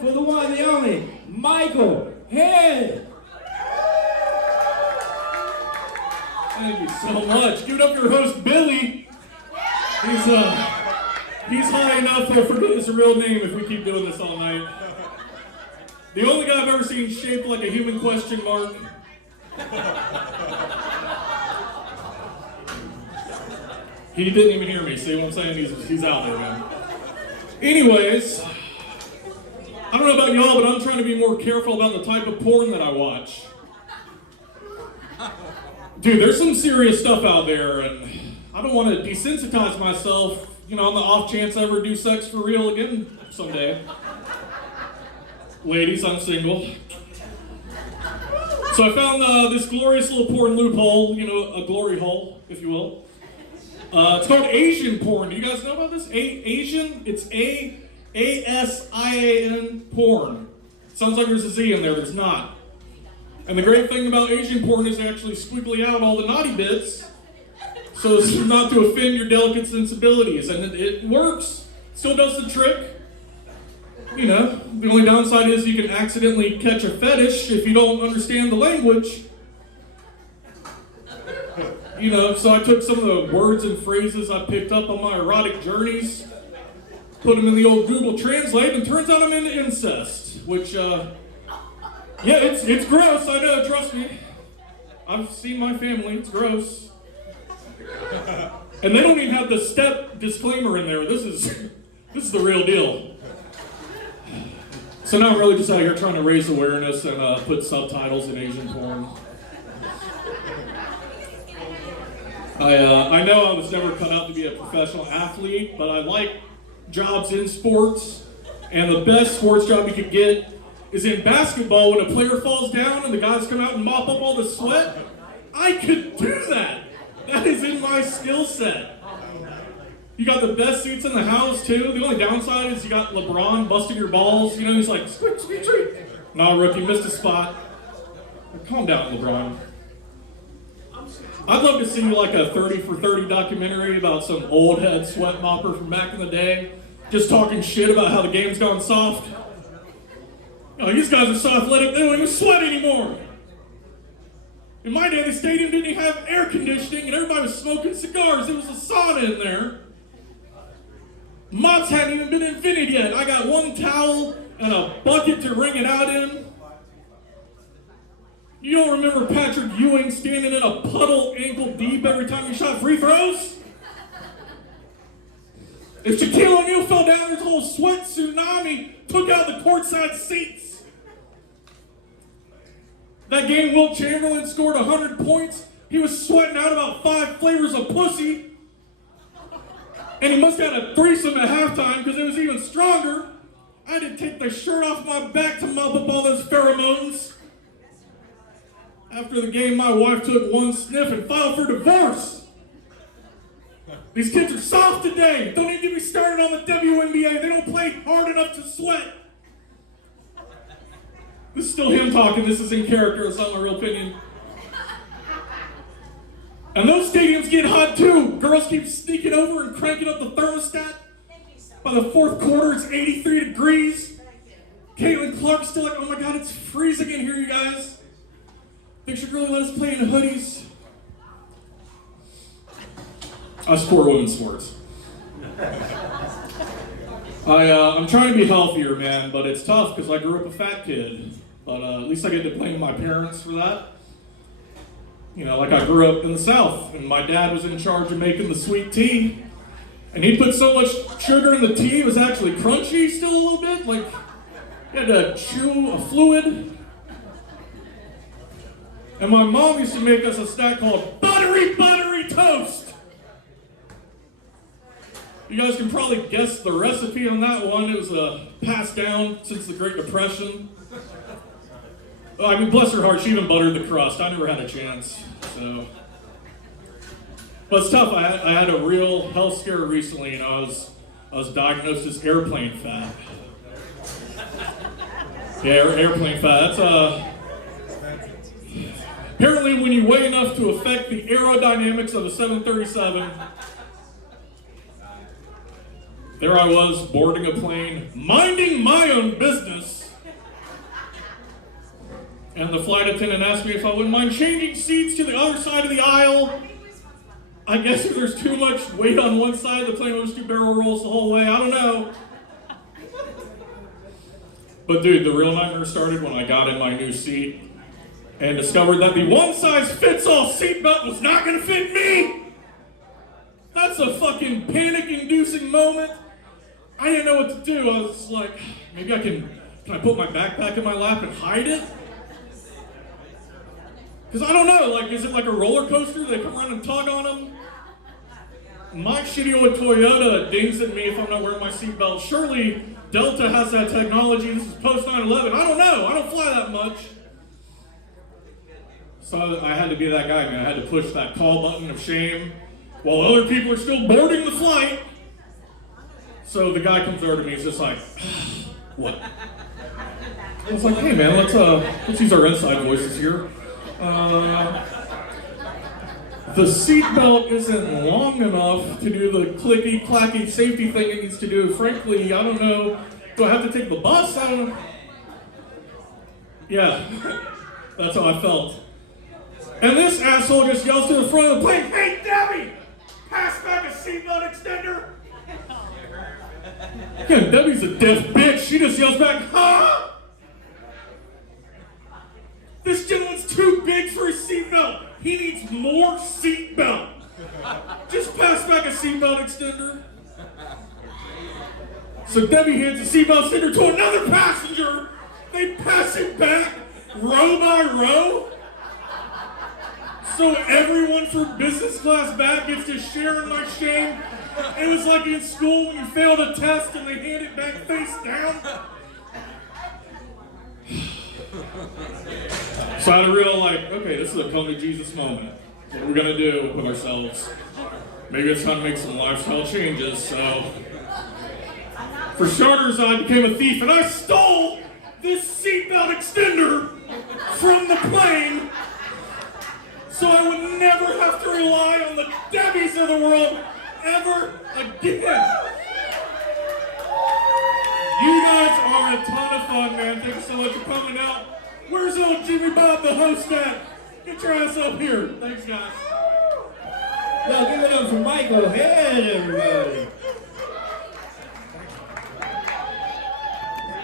For the one, the only, Michael Head. Thank you so much. Give it up for your host, Billy. He's high enough to forget his real name if we keep doing this all night. The only guy I've ever seen shaped like a human question mark. He didn't even hear me. See what I'm saying? He's out there, man. Anyways, I don't know about y'all, but I'm trying to be more careful about the type of porn that I watch. Dude, there's some serious stuff out there, and I don't want to desensitize myself, on the off chance I ever do sex for real again someday. Ladies, I'm single. So I found this glorious little porn loophole, a glory hole, if you will. It's called Asian porn. Do you guys know about this? Asian? It's A-S-I-A-N porn. Sounds like there's a Z in there. There's not. And the great thing about Asian porn is they actually squiggly out all the naughty bits so as not to offend your delicate sensibilities. And it works. Still does the trick. The only downside is you can accidentally catch a fetish if you don't understand the language. So I took some of the words and phrases I picked up on my erotic journeys, put them in the old Google Translate, and turns out I'm into incest, which, it's gross, I know, trust me. I've seen my family, it's gross. And they don't even have the step disclaimer in there. This is the real deal. So now I'm really just out here trying to raise awareness and put subtitles in Asian porn. I know I was never cut out to be a professional athlete, but I like jobs in sports, and the best sports job you could get is in basketball when a player falls down and the guys come out and mop up all the sweat. I could do that. That is in my skill set. You got the best seats in the house, too. The only downside is you got LeBron busting your balls. He's like, squeak, squeak, squeak. Nah, rookie, missed a spot. Calm down, LeBron. I'd love to see like a 30 for 30 documentary about some old head sweat mopper from back in the day, just talking shit about how the game's gone soft. These guys are so athletic, they don't even sweat anymore. In my day, the stadium didn't even have air conditioning and everybody was smoking cigars. There was a sauna in there. Mops hadn't even been invented yet. I got one towel and a bucket to wring it out in. You don't remember Patrick Ewing standing in a puddle ankle deep every time he shot free throws? If Shaquille O'Neal fell down, this whole sweat tsunami took out the courtside seats. That game, Wilt Chamberlain scored 100 points. He was sweating out about 5 flavors of pussy. And he must have had a threesome at halftime because it was even stronger. I had to take the shirt off my back to mop up all those pheromones. After the game, my wife took one sniff and filed for divorce. These kids are soft today. Don't even get me started on the WNBA. They don't play hard enough to sweat. This is still him talking. This is in character. It's not my real opinion. And those stadiums get hot too. Girls keep sneaking over and cranking up the thermostat. By the fourth quarter, it's 83 degrees. Caitlin Clark's still like, oh my God, it's freezing in here, you guys. They should really let us play in hoodies. I support women's sports. I'm trying to be healthier, man, but it's tough because I grew up a fat kid. But at least I get to blame my parents for that. Like I grew up in the South, and my dad was in charge of making the sweet tea. And he put so much sugar in the tea, it was actually crunchy still a little bit. Like, you had to chew a fluid. And my mom used to make us a snack called buttery, buttery toast. You guys can probably guess the recipe on that one. It was passed down since the Great Depression. Bless her heart, she even buttered the crust. I never had a chance, so. But it's tough. I had a real health scare recently, I was diagnosed as airplane fat. Yeah, airplane fat. That's apparently when you weigh enough to affect the aerodynamics of a 737, there I was boarding a plane, minding my own business. And the flight attendant asked me if I wouldn't mind changing seats to the other side of the aisle. I guess if there's too much weight on one side, the plane will just do barrel rolls the whole way. I don't know. But dude, the real nightmare started when I got in my new seat and discovered that the one-size-fits-all seatbelt was not going to fit me. That's a fucking panic-inducing moment. I didn't know what to do. I was like, maybe can I put my backpack in my lap and hide it? Because I don't know, like, is it like a roller coaster? They come around and tug on them? My shitty old Toyota dings at me if I'm not wearing my seatbelt. Surely Delta has that technology. This is post 9/11. I don't know. I don't fly that much. So I had to be that guy, man. I had to push that call button of shame while other people are still boarding the flight. So the guy comes over to me. He's just like, what? I was like, hey, man, let's use our inside voices here. The seatbelt isn't long enough to do the clicky-clacky safety thing it needs to do. Frankly, I don't know. Do I have to take the bus? I don't know. Yeah, that's how I felt. And this asshole just yells to the front of the plane, hey, Debbie, pass back a seatbelt extender. Yeah, Debbie's a deaf bitch. She just yells back, huh? This gentleman's too big for his seatbelt. He needs more seatbelt. Just pass back a seatbelt extender. So Debbie hands the seatbelt extender to another passenger. They pass it back row by row. So everyone from business class back gets to share in my shame. It was like in school when you failed a test and they hand it back face down. So I had to realize, okay, this is a come to Jesus moment. What we're gonna do with ourselves. Maybe it's time to make some lifestyle changes. So, for starters, I became a thief and I stole this seatbelt extender from the plane, so I would never have to rely on the Debbies of the world ever again. You guys are a ton of fun, man. Thanks so much for coming out. Where's old Jimmy Bob, the host, at? Get your ass up here. Thanks, guys. Yo, give it up for Michael Head, everybody.